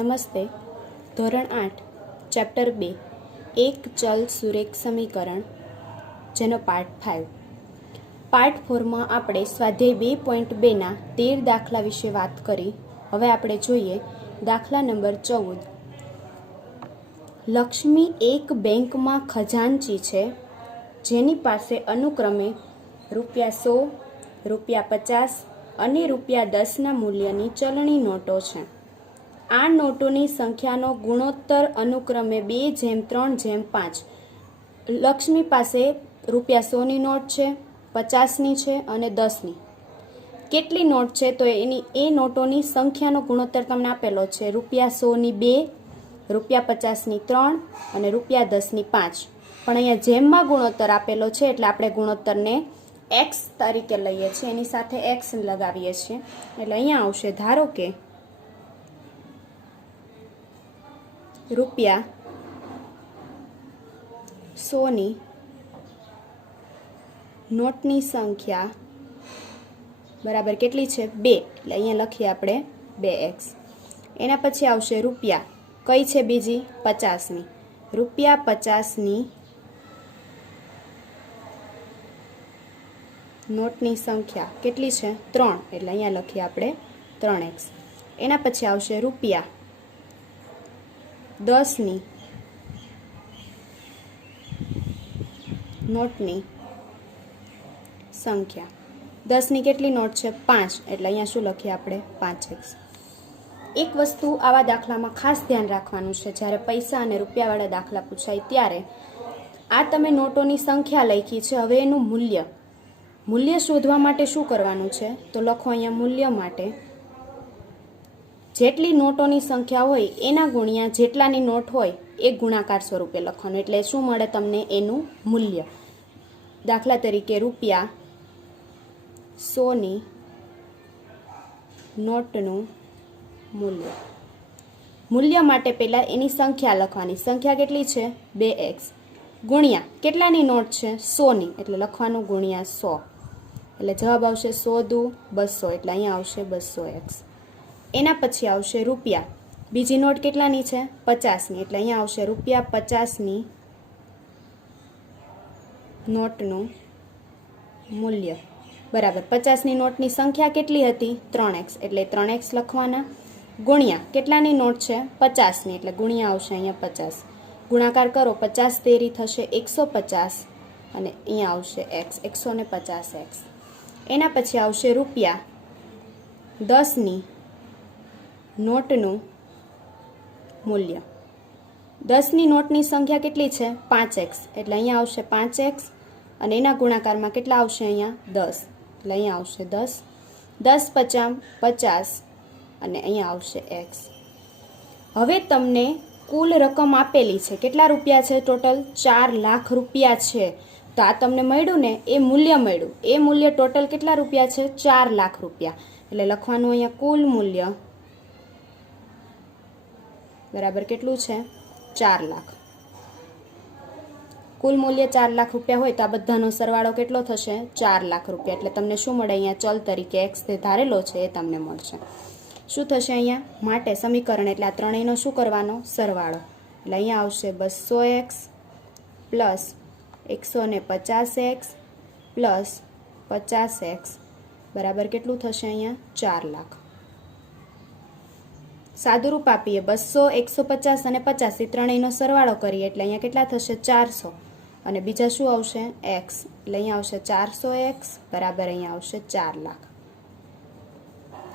નમસ્તે. ધોરણ 8 ચેપ્ટર 2 એક ચલ સુરેખ સમીકરણ, જેનો પાર્ટ 5. પાર્ટ 4માં આપણે સ્વાધ્યાય 2.2ના 13 દાખલા વિશે વાત કરી. હવે આપણે જોઈએ દાખલા નંબર 14. લક્ષ્મી એક બેંકમાં ખજાનચી છે, જેની પાસે અનુક્રમે ₹100, ₹50 અને ₹10ના મૂલ્યની ચલણી નોટો છે. આ નોટોની સંખ્યાનો ગુણોત્તર અનુક્રમે 2:3:5. લક્ષ્મી પાસે ₹100ની નોટ છે, 50ની છે અને 10ની. કેટલી નોટ છે તો એ નોટોની સંખ્યાનો ગુણોત્તર તમને આપેલો છે. ₹100ની 2, ₹50ની 3 અને ₹10ની 5. પણ અહીંયા જેમમાં ગુણોત્તર આપેલો છે એટલે આપણે ગુણોત્તરને x તરીકે લઈએ છીએ, એની સાથે x લગાવીએ છીએ. એટલે અહીંયા આવશે, ધારો કે ₹100ની નોટની સંખ્યા બરાબર કેટલી છે? 2. એટલે અહીંયા લખીએ આપણે 2x. એના પછી આવશે રૂપિયા. કઈ છે બીજી? 50ની. ₹50ની નોટની સંખ્યા કેટલી છે? 3. એટલે અહીંયા લખીએ આપણે 3x. એના પછી આવશે ₹10ની નોટની સંખ્યા. 10ની કેટલી નોટ છે? 5. એટલે અહીંયા શું લખીએ આપણે? 5x. એક વસ્તુ આવા દાખલામાં ખાસ ધ્યાન રાખવાનું છે, જ્યારે પૈસા અને રૂપિયાવાળા દાખલા પૂછાય ત્યારે આ તમે નોટોની સંખ્યા લખી છે, હવે એનું મૂલ્ય શોધવા માટે શું કરવાનું છે? તો લખો અહીંયા મૂલ્ય માટે જેટલી નોટોની સંખ્યા હોય એના ગુણ્યા જેટલાની નોટ હોય એ ગુણાકાર સ્વરૂપે લખવાનું. એટલે શું મળે તમને? એનું મૂલ્ય. દાખલા તરીકે ₹100ની નોટનું મૂલ્ય માટે પહેલાં એની સંખ્યા લખવાની. સંખ્યા કેટલી છે? 2x. ગુણ્યા કેટલાની નોટ છે? 100ની. એટલે લખવાનું ગુણ્યા 100. એટલે જવાબ આવશે 100 દુ 200. એટલે અહીંયા આવશે 200x. એના પછી આવશે રૂપિયા. બીજી નોટ કેટલાની છે? 50ની. એટલે અહીંયા આવશે ₹50ની નોટનું મૂલ્ય બરાબર. 50ની નોટની સંખ્યા કેટલી હતી? 3x. એટલે 3x લખવાના. ગુણ્યા કેટલાની નોટ છે? 50ની. એટલે ગુણ્યા આવશે અહીંયા 50. ગુણાકાર કરો, 50 તેરી થશે 150 અને અહીંયા આવશે x, 150x. એના પછી આવશે ₹10ની નોટનું મૂલ્ય. 10ની નોટની સંખ્યા કેટલી છે? 5x. એટલે અહીંયા આવશે 5x અને એના ગુણાકારમાં કેટલા આવશે? અહીંયા 10. એટલે અહીંયા આવશે 10. 10 × 50 અને અહીંયા આવશે x. હવે તમને કુલ રકમ આપેલી છે. કેટલા રૂપિયા છે ટોટલ? 4 લાખ રૂપિયા છે. તો આ તમને મળ્યું ને, એ મૂલ્ય મળ્યું. એ મૂલ્ય ટોટલ કેટલા રૂપિયા છે? 4 લાખ રૂપિયા. એટલે લખવાનું અહીંયા કુલ મૂલ્ય બરાબર કેટલું છે? 4 લાખ. કુલ મૂલ્ય 4 લાખ રૂપિયા હોય તો આ બધાનો સરવાળો કેટલો થશે? 4 લાખ રૂપિયા. એટલે તમને શું મળે? અહીંયા ચલ તરીકે x જે ધારેલો છે એ તમને મળશે. શું થશે અહીંયા? માટે સમીકરણ એટલે આ ત્રણેયનો શું કરવાનો? સરવાળો. એટલે અહીંયા આવશે 200x plus 150x plus 50x બરાબર કેટલું થશે? અહીંયા 4 લાખ. સાદુરૂપ આપીએ 200, 150 અને 50 એ ત્રણેયનો સરવાળો કરીએ એટલે અહીંયા કેટલા થશે? 400. અને બીજા શું આવશે? x. એટલે અહીંયા આવશે 400x બરાબર અહીંયા આવશે 4 લાખ.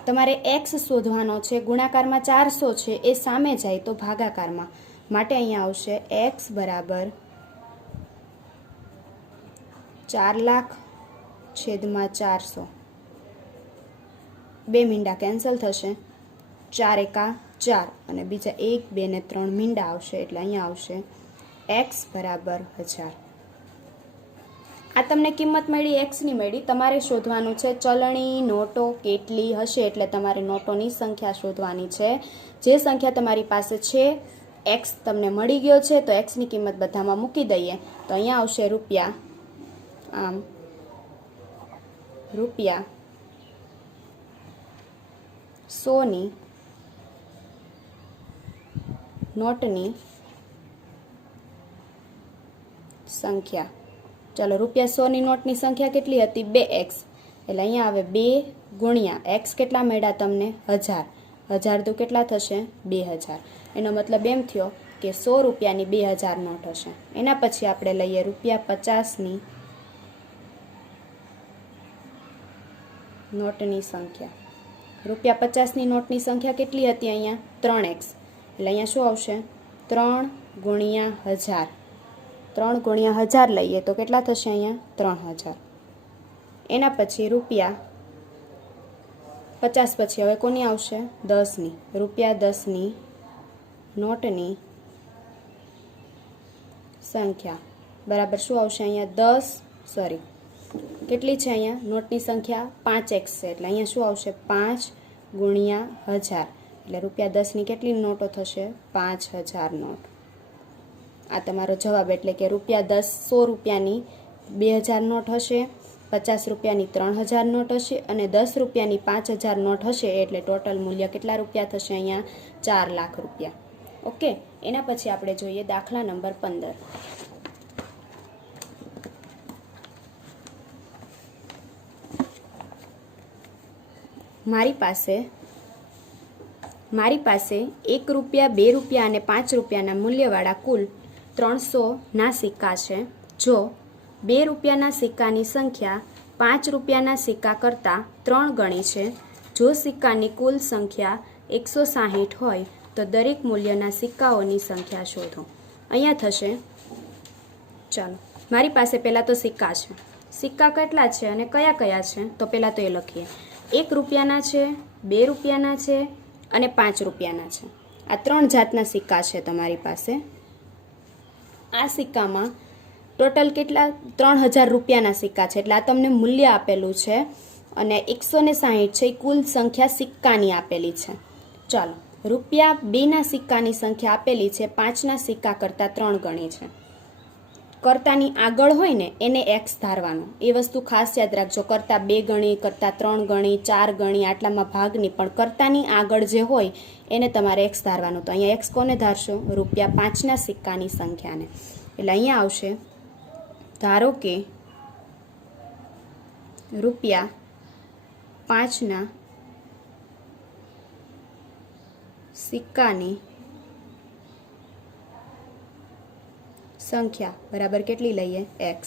તમારે x શોધવાનો છે. ગુણાકારમાં 400 છે, એ સામે જાય તો ભાગાકારમાં. માટે અહીંયા આવશે x બરાબર 4,00,000/400. 2 મીંડા કેન્સલ થશે. 4 એકા 4 અને બીજા 1, 2 ને 3 મીંડા આવશે. એટલે અહીંયા આવશે x બરાબર 1000. આ તમને કિંમત મળી, એક્સની મળી. તમારે શોધવાનું છે ચલણી નોટો કેટલી હશે. એટલે તમારે નોટોની સંખ્યા શોધવાની છે. જે સંખ્યા તમારી પાસે છે, એક્સ તમને મળી ગયો છે, તો એક્સની કિંમત બધામાં મૂકી દઈએ તો અહીંયા આવશે રૂપિયા. આમ રૂપિયા 100ની નોટની સંખ્યા. ચાલો, ₹100ની નોટની સંખ્યા કેટલી હતી? 2x. એટલે અહીંયા આવે 2 ગુણ્યા x કેટલા મળ્યા તમને? 1000. 1000 તો કેટલા થશે? 2000. એનો મતલબ એમ થયો કે 100 રૂપિયાની 2000 નોટ હશે. એના પછી આપણે લઈએ ₹50ની નોટની સંખ્યા. ₹50ની નોટની સંખ્યા કેટલી હતી અહીંયા? 3x. એટલે અહીંયા શું આવશે? 3 ગુણ્યા 1000. 3 ગુણ્યા 1000 લઈએ તો કેટલા થશે અહીંયા? 3000. એના પછી ₹50 પછી હવે કોની આવશે? 10ની. ₹10ની નોટની સંખ્યા બરાબર શું આવશે અહીંયા? કેટલી છે અહીંયા નોટની સંખ્યા? 5x છે. એટલે અહીંયા શું આવશે? 5 ગુણ્યા 1000. એટલે ₹10ની કેટલી નોટો થશે? 5000 નોટ. આ તમારો જવાબ. એટલે કે ₹10 100 રૂપિયાની 2000 નોટ હશે, 50 રૂપિયાની 3000 નોટ હશે અને 10 રૂપિયાની 5000 નોટ હશે. એટલે ટોટલ મૂલ્ય કેટલા રૂપિયા થશે અહીંયા? 4 લાખ રૂપિયા. ઓકે. એના પછી આપણે જોઈએ દાખલા નંબર 15. મારી પાસે ₹1, ₹2 અને ₹5ના મૂલ્યવાળા કુલ 300ના સિક્કા છે. જો ₹2ના સિક્કાની સંખ્યા ₹5ના સિક્કા કરતાં 3 ગણી છે, જો સિક્કાની કુલ સંખ્યા 160 હોય તો દરેક મૂલ્યના સિક્કાઓની સંખ્યા શોધો. અહીંયા થશે, ચાલો મારી પાસે પહેલાં તો સિક્કા છે. સિક્કા કેટલા છે અને કયા કયા છે? તો પહેલાં તો એ લખીએ. ₹1ના છે, ₹2ના છે અને ₹5ના છે. આ 3 જાતના સિક્કા છે તમારી પાસે. આ સિક્કામાં ટોટલ કેટલા? 3000 રૂપિયાના સિક્કા છે. એટલે આ તમને મૂલ્ય આપેલું છે અને 160 છે એ કુલ સંખ્યા સિક્કાની આપેલી છે. ચાલો, ₹2ના સિક્કાની સંખ્યા આપેલી છે 5ના સિક્કા કરતાં 3 ગણી છે. કરતાની આગળ હોય ને એને x ધારવાનો. એ વસ્તુ ખાસ યાદ રાખજો. કરતાં 2 ગણી, કરતાં 3 ગણી, 4 ગણી આટલામાં ભાગની, પણ કરતાની આગળ જે હોય એને તમારે x ધારવાનું. તો અહીંયા x કોને ધારશો? ₹5ના સિક્કાની સંખ્યાને. એટલે અહીંયા આવશે, ધારો કે ₹5ના સિક્કાની સંખ્યા બરાબર કેટલી લઈએ? x.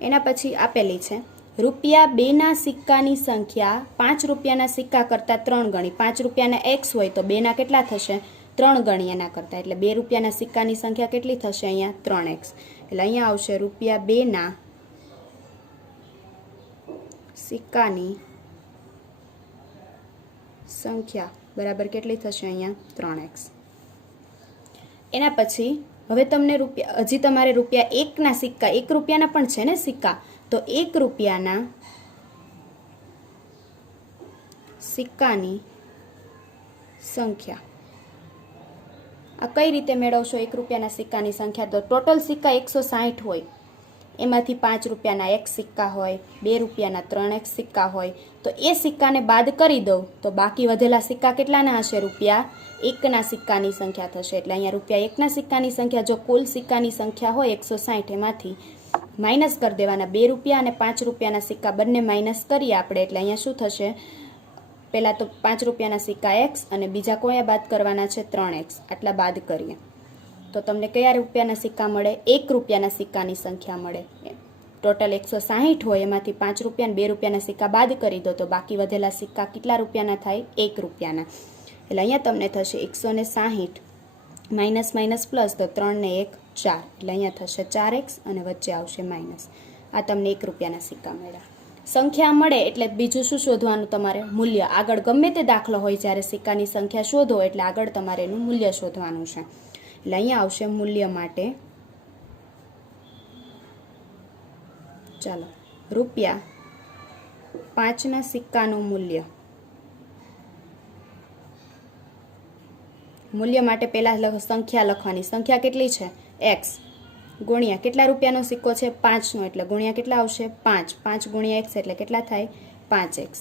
એના પછી આપેલી છે ₹2ના સિક્કાની સંખ્યા ₹5ના સિક્કા કરતાં 3 ગણી. 5 રૂપિયાના x હોય તો 2ના કેટલા થશે? 3 ગણી એના કરતાં. એટલે ₹2ના સિક્કાની સંખ્યા કેટલી થશે અહીંયા? 3x. એટલે અહીંયા આવશે ₹2ના સિક્કાની સંખ્યા બરાબર કેટલી થશે અહીંયા? 3x. એના પછી હવે તમને હજી તમારે ₹1ના સિક્કા, ₹1ના પણ છે ને સિક્કા, તો ₹1ના સિક્કાની સંખ્યા આ કઈ રીતે મેળવશો? ₹1ના સિક્કાની સંખ્યા તો ટોટલ સિક્કા 160 હોય, એમાંથી ₹5ના x સિક્કા હોય, ₹2ના 3x સિક્કા હોય, તો એ સિક્કાને બાદ કરી દઉં તો બાકી વધેલા સિક્કા કેટલાના હશે? ₹1ના સિક્કાની સંખ્યા થશે. એટલે અહીંયા ₹1ના સિક્કાની સંખ્યા, જો કુલ સિક્કાની સંખ્યા હોય 160 એમાંથી માઇનસ કરી દેવાના. ₹2 અને ₹5ના સિક્કા બંને માઇનસ કરીએ આપણે. એટલે અહીંયા શું થશે? પહેલાં તો ₹5ના સિક્કા x અને બીજા કયા બાદ કરવાના છે? 3x. આટલા બાદ કરીએ તો તમને કયા રૂપિયાના સિક્કા મળે? ₹1ના સિક્કાની સંખ્યા મળે. ટોટલ 160 હોય, એમાંથી ₹5 અને ₹2ના સિક્કા બાદ કરી દો તો બાકી વધેલા સિક્કા કેટલા રૂપિયાના થાય? ₹1ના. એટલે અહીંયા તમને થશે 160 માઇનસ માઇનસ પ્લસ, તો 3 ને 1 4. એટલે અહીંયા થશે 4x અને વચ્ચે આવશે માઇનસ. આ તમને ₹1ના સિક્કા મળ્યા. સંખ્યા મળે એટલે બીજું શું શોધવાનું તમારે? મૂલ્ય. આગળ ગમે તે દાખલો હોય જ્યારે સિક્કાની સંખ્યા શોધો એટલે આગળ તમારે એનું મૂલ્ય શોધવાનું છે. એટલે અહીંયા આવશે મૂલ્ય માટે, ચાલો, ₹5ના સિક્કાનું મૂલ્ય. મૂલ્ય માટે પહેલાં સંખ્યા લખવાની. સંખ્યા કેટલી છે? x ગુણ્યા કેટલા રૂપિયાનો સિક્કો છે? 5નો. એટલે ગુણ્યા કેટલા આવશે? 5. 5 ગુણ્યા x એટલે કેટલા થાય? 5x.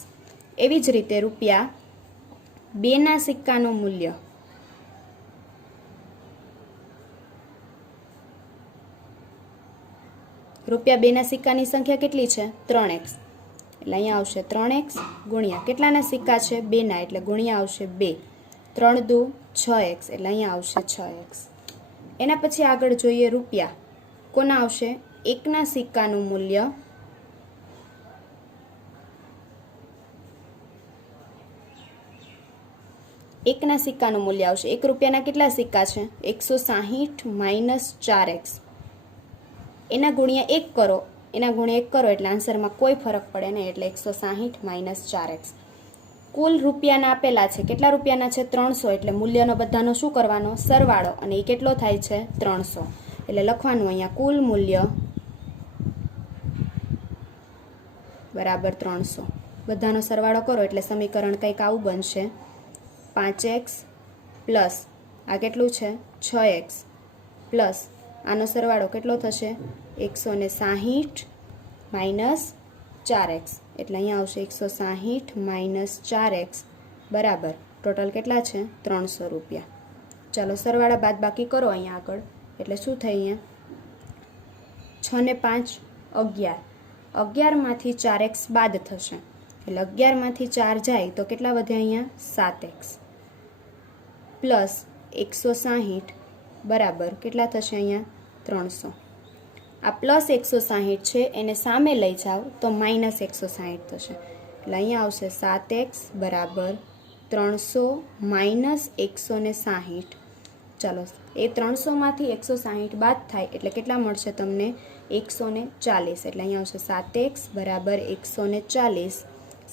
એવી જ રીતે ₹2ના સિક્કાનું મૂલ્ય. રૂપિયા 2ના સિક્કાની સંખ્યા કેટલી છે? 3x. એટલે અહીંયા આવશે 3x ગુણ્યા કેટલાના સિક્કા છે? 2ના, એટલે ગુણ્યા આવશે 2. 3 દુ 6x, એટલે અહીંયા આવશે 6x. એના પછી આગળ જોઈએ રૂપિયા. કોના આવશે? 1ના સિક્કાનું મૂલ્ય એકના સિક્કાનું મૂલ્ય આવશે. 1 રૂપિયાના કેટલા સિક્કા છે? 160 માઇનસ 4x. એના ગુણ્યા 1 કરો, એટલે આન્સરમાં કોઈ ફરક પડે નહીં, એટલે 160 માઇનસ 4x. કુલ રૂપિયાના આપેલા છે. કેટલા રૂપિયાના છે? 300. એટલે મૂલ્યનો બધાનો શું કરવાનો? સરવાળો. અને એ કેટલો થાય છે? 300. એટલે લખવાનું અહીંયા કુલ મૂલ્ય બરાબર 300. બધાનો સરવાળો કરો એટલે સમીકરણ કંઈક આવું બનશે. 5x પ્લસ આ કેટલું છે? 6x પ્લસ આનો સરવાળો કેટલો થશે? 160 માઇનસ 4x. એટલે અહીંયા આવશે 160 માઇનસ 4x બરાબર ટોટલ કેટલા છે? 300 રૂપિયા. ચાલો સરવાળા બાદ બાકી કરો અહીંયા આગળ. એટલે શું થાય? અહીંયા 6 ને 5 11. 11માંથી 4x બાદ થશે. એટલે 11માંથી 4 જાય તો કેટલા વધે? અહીંયા 7x પ્લસ 160 બરાબર કેટલા થશે? અહીંયા 300. આ પ્લસ 160 છે એને સામે લઈ જાઓ તો માઇનસ 160 થશે. એટલે અહીંયા આવશે 7x બરાબર 300 માઇનસ 160. ચાલો એ 300માંથી 160 બાદ થાય એટલે કેટલા મળશે તમને? 140. એટલે અહીંયા આવશે 7x બરાબર 140.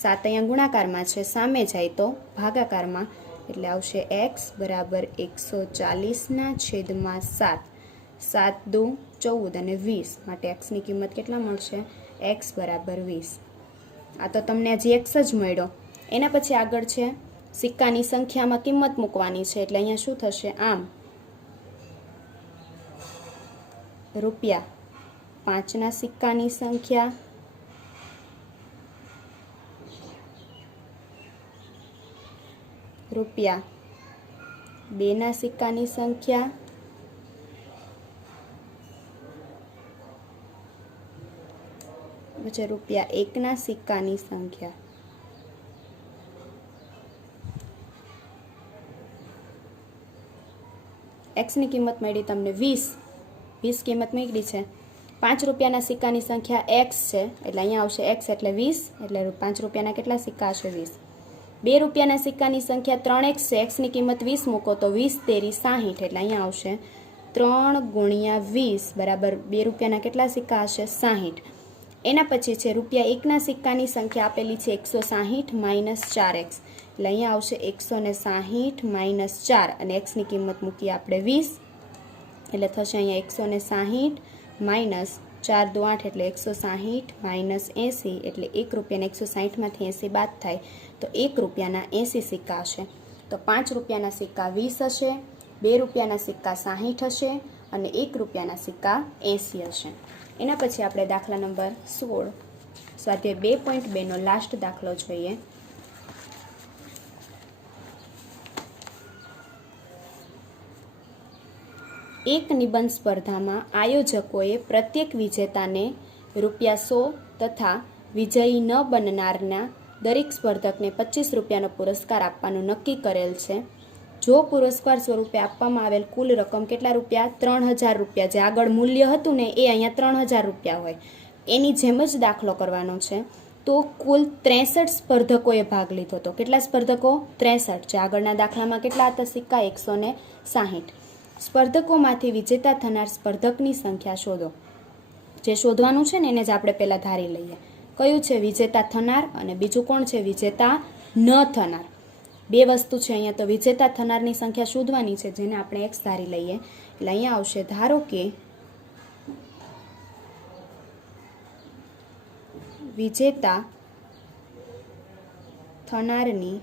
7 અહીંયા ગુણાકારમાં છે, સામે જાય તો ભાગાકારમાં, એટલે આવશે x બરાબર 140/7. 7 દુ 14 અને 20 માટે xની કિંમત કેટલા મળશે? x બરાબર 20. આ તો તમને હજી x જ મળ્યો. એના પછી આગળ છે સિક્કાની સંખ્યામાં કિંમત મૂકવાની છે. એટલે અહીંયા શું થશે? આમ રૂપિયા 5ના સિક્કાની સંખ્યા રૂપિયા 2ના સિક્કાની સંખ્યા પછી રૂપિયા 1ના સિક્કાની સંખ્યા. એક્સની કિંમત મળી તમને 20 કિંમત મળી છે. 5 રૂપિયાના સિક્કાની સંખ્યા x છે, એટલે અહીંયા આવશે x એટલે 20. એટલે 5 રૂપિયાના કેટલા સિક્કા હશે? 20. 2 રૂપિયાના સિક્કાની સંખ્યા 3x છે, xની કિંમત 20 મૂકો તો 20 તેરી 60. એટલે અહીંયા આવશે 3 ગુણ્યા 20 બરાબર 2 રૂપિયાના કેટલા સિક્કા હશે? 60. એના પછી છે રૂપિયા 1ના સિક્કાની સંખ્યા આપેલી છે 160 માઇનસ 4x. એટલે અહીંયા આવશે 160 માઇનસ 4 અને xની કિંમત મૂકીએ આપણે 20. એટલે થશે અહીંયા 160 માઇનસ 4 દુ 8 એટલે 160 માઇનસ 80. એટલે 1 રૂપિયાના 160માંથી 80 બાદ થાય તો 1 રૂપિયાના 80 સિક્કા હશે. તો 5 રૂપિયાના સિક્કા 20 હશે, 2 રૂપિયાના સિક્કા 60 હશે અને 1 રૂપિયાના સિક્કા 80 હશે. એના પછી આપણે દાખલા નંબર 16 સ્વાધ્યાય 2.2નો લાસ્ટ દાખલો જોઈએ. એક નિબંધ સ્પર્ધામાં આયોજકોએ પ્રત્યેક વિજેતાને ₹100 તથા વિજયી ન બનનારના દરેક સ્પર્ધકને 25 રૂપિયાનો પુરસ્કાર આપવાનું નક્કી કરેલ છે. જો પુરસ્કાર સ્વરૂપે આપવામાં આવેલ કુલ રકમ કેટલા રૂપિયા? 3000 રૂપિયા. જે આગળ મૂલ્ય હતું ને એ અહીંયા 3000 રૂપિયા હોય. એની જેમ જ દાખલો કરવાનો છે. તો કુલ 63 સ્પર્ધકોએ ભાગ લીધો હતો. કેટલા સ્પર્ધકો? 63. જે આગળના દાખલામાં કેટલા હતા સિક્કા? 160. સ્પર્ધકોમાંથી વિજેતા થનાર સ્પર્ધકની સંખ્યા શોધો. જે શોધવાનું છે ને એને જ આપણે પહેલાં ધારી લઈએ. કયું છે? વિજેતા થનાર અને બીજું કોણ છે? વિજેતા ન થનાર. બે વસ્તુ છે અહીંયા. તો વિજેતા થનારની સંખ્યા શોધવાની છે જેને આપણે x ધારી લઈએ. એટલે અહીંયા આવશે ધારો કે વિજેતા થનારની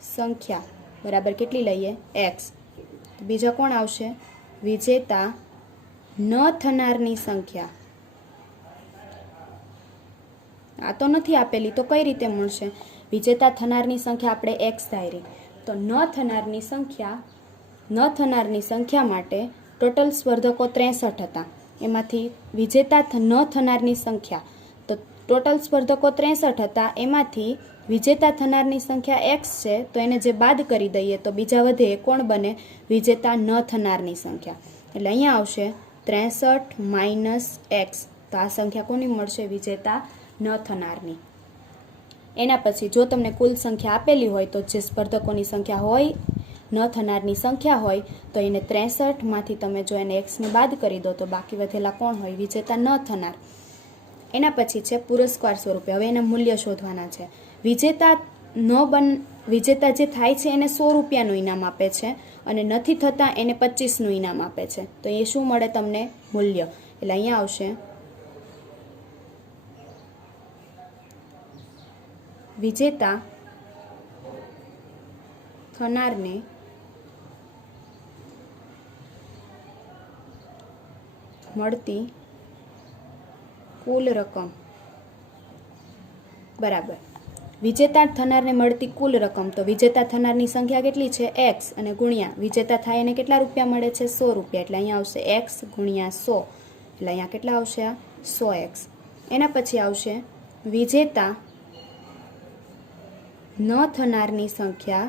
સંખ્યા બરાબર કેટલી લઈએ? x. બીજા કોણ આવશે? વિજેતા ન થનારની સંખ્યા. આ તો નથી આપેલી તો કઈ રીતે મળશે? વિજેતા થનારની સંખ્યા આપણે x ધારી, તો ન થનારની સંખ્યા માટે ટોટલ સ્પર્ધકો 63 હતા, એમાંથી વિજેતા ન થનારની સંખ્યા, તો ટોટલ સ્પર્ધકો 63 હતા, એમાંથી વિજેતા થનારની સંખ્યા x છે, તો એને જે બાદ કરી દઈએ તો બીજા વધે એ કોણ બને? વિજેતા ન થનારની સંખ્યા. એટલે અહીંયા આવશે 63 માઇનસ x, તો આ સંખ્યા કોની મળશે? વિજેતા ન થનારની. એના પછી જો તમને કુલ સંખ્યા આપેલી હોય તો જે સ્પર્ધકોની સંખ્યા હોય, ન થનારની સંખ્યા હોય, તો એને 63માંથી તમે જો એને એક્સને બાદ કરી દો તો બાકી વધેલા કોણ હોય? વિજેતા ન થનાર. એના પછી છે પુરસ્કાર સ્વરૂપે. હવે એના મૂલ્ય શોધવાના છે. વિજેતા જે થાય છે એને 100 રૂપિયાનું ઇનામ આપે છે અને નથી થતા એને 25નું ઇનામ આપે છે. તો એ શું મળે તમને? મૂલ્ય. એટલે અહીંયા આવશે વિજેતા થનારને મળતી કુલ રકમ બરાબર વિજેતા થનારને મળતી કુલ રકમ. તો વિજેતા થનારની સંખ્યા કેટલી છે? x અને ગુણ્યા વિજેતા થાય એને કેટલા રૂપિયા મળે છે? 100 રૂપિયા. એટલે અહીંયા આવશે x ગુણ્યા 100. એટલે અહીંયા કેટલા આવશે? આ 100x. એના પછી આવશે વિજેતા ન થનારની સંખ્યા,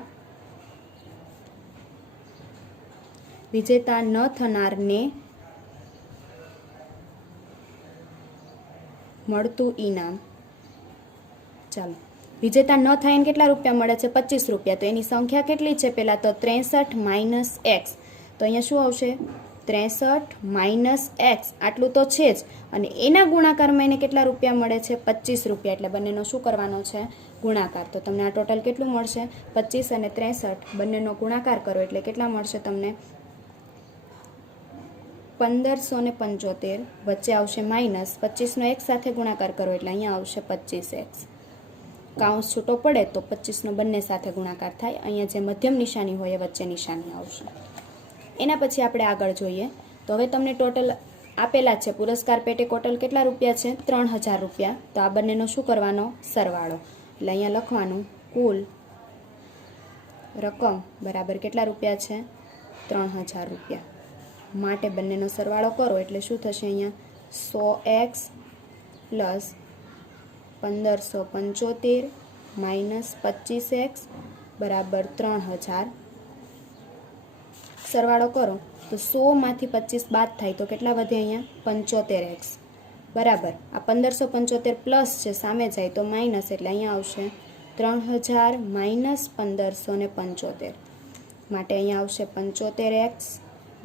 વિજેતા ન થનારને મળતું ઇનામ. ચાલો, વિજેતા ન થાય એને કેટલા રૂપિયા મળે છે? 25 રૂપિયા. તો એની સંખ્યા કેટલી છે? પહેલાં તો 63 માઇનસ એક્સ. તો અહીંયા શું આવશે? 63 માઇનસ એક્સ, આટલું તો છે જ, અને એના ગુણાકારમાં એને કેટલા રૂપિયા મળે છે? 25 રૂપિયા. એટલે બંનેનો શું કરવાનો છે? ગુણાકાર. તો તમને આ ટોટલ કેટલું મળશે? 25 અને 63 બંનેનો ગુણાકાર કરો એટલે કેટલા મળશે તમને? 1575. વચ્ચે આવશે માઇનસ, 25નો એક સાથે ગુણાકાર કરો એટલે અહીંયા આવશે 25x. કાઉન્સ છૂટો પડે તો 25નો બંને સાથે ગુણાકાર થાય. અહીંયા જે મધ્યમ નિશાની હોય એ વચ્ચે નિશાની આવશે. એના પછી આપણે આગળ જોઈએ તો હવે તમને ટોટલ આપેલા છે પુરસ્કાર પેટે ટોટલ કેટલા રૂપિયા છે? 3000 રૂપિયા. તો આ બંનેનો શું કરવાનો? સરવાળો. એટલે અહીંયા લખવાનું કુલ રકમ બરાબર કેટલા રૂપિયા છે? 3000 રૂપિયા. માટે બંનેનો સરવાળો કરો એટલે શું થશે? અહીંયા 100x પ્લસ 1575 માઇનસ 25x બરાબર 3000. સરવાળો કરો તો 100માંથી 25 બાદ થાય તો કેટલા વધે? અહીંયા 75x બરાબર. આ 1575 પ્લસ છે, સામે જાય તો માઇનસ, એટલે અહીંયા આવશે 3000 માઇનસ 1575. માટે અહીંયા આવશે 75x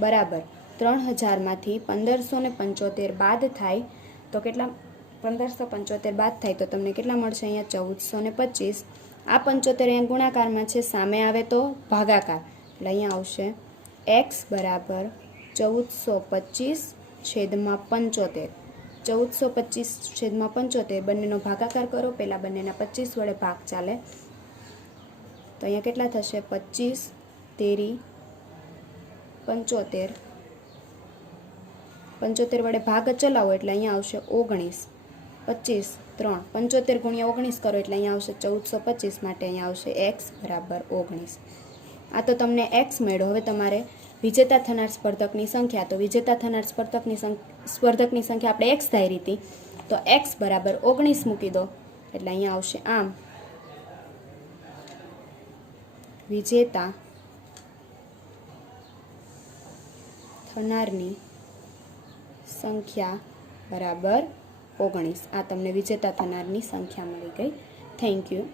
બરાબર 3000માંથી 1575 બાદ થાય તો કેટલા? 1575 બાદ થાય તો તમને કેટલા મળશે? અહીંયા 1425. આ 75 અહીંયા ગુણાકારમાં છે, સામે આવે તો ભાગાકાર. એટલે અહીંયા આવશે x બરાબર 1425 છેદમાં 75. 1425 છેદમાં 75 બંનેનો ભાગાકાર કરો. પહેલાં બંનેના 25 વડે ભાગ ચાલે તો અહીંયા કેટલા થશે? 25 તેરી 75. 75 વડે ભાગ ચલાવો એટલે અહીંયા આવશે 19. 25 3 75 ગુણ્યા 19 કરો એટલે અહીંયા આવશે 1425. માટે અહીંયા આવશે x બરાબર 19. આ તો તમને x મળ્યો. હવે તમારે વિજેતા થનાર સ્પર્ધકની સંખ્યા, તો વિજેતા થનાર સ્પર્ધકની સંખ્યા આપણે x ધારી હતી, તો x બરાબર 19 મૂકી દો એટલે અહીંયા આવશે આમ વિજેતા થનારની સંખ્યા બરાબર 19. આ તમને વિજેતા થનારની સંખ્યા મળી ગઈ. Thank you.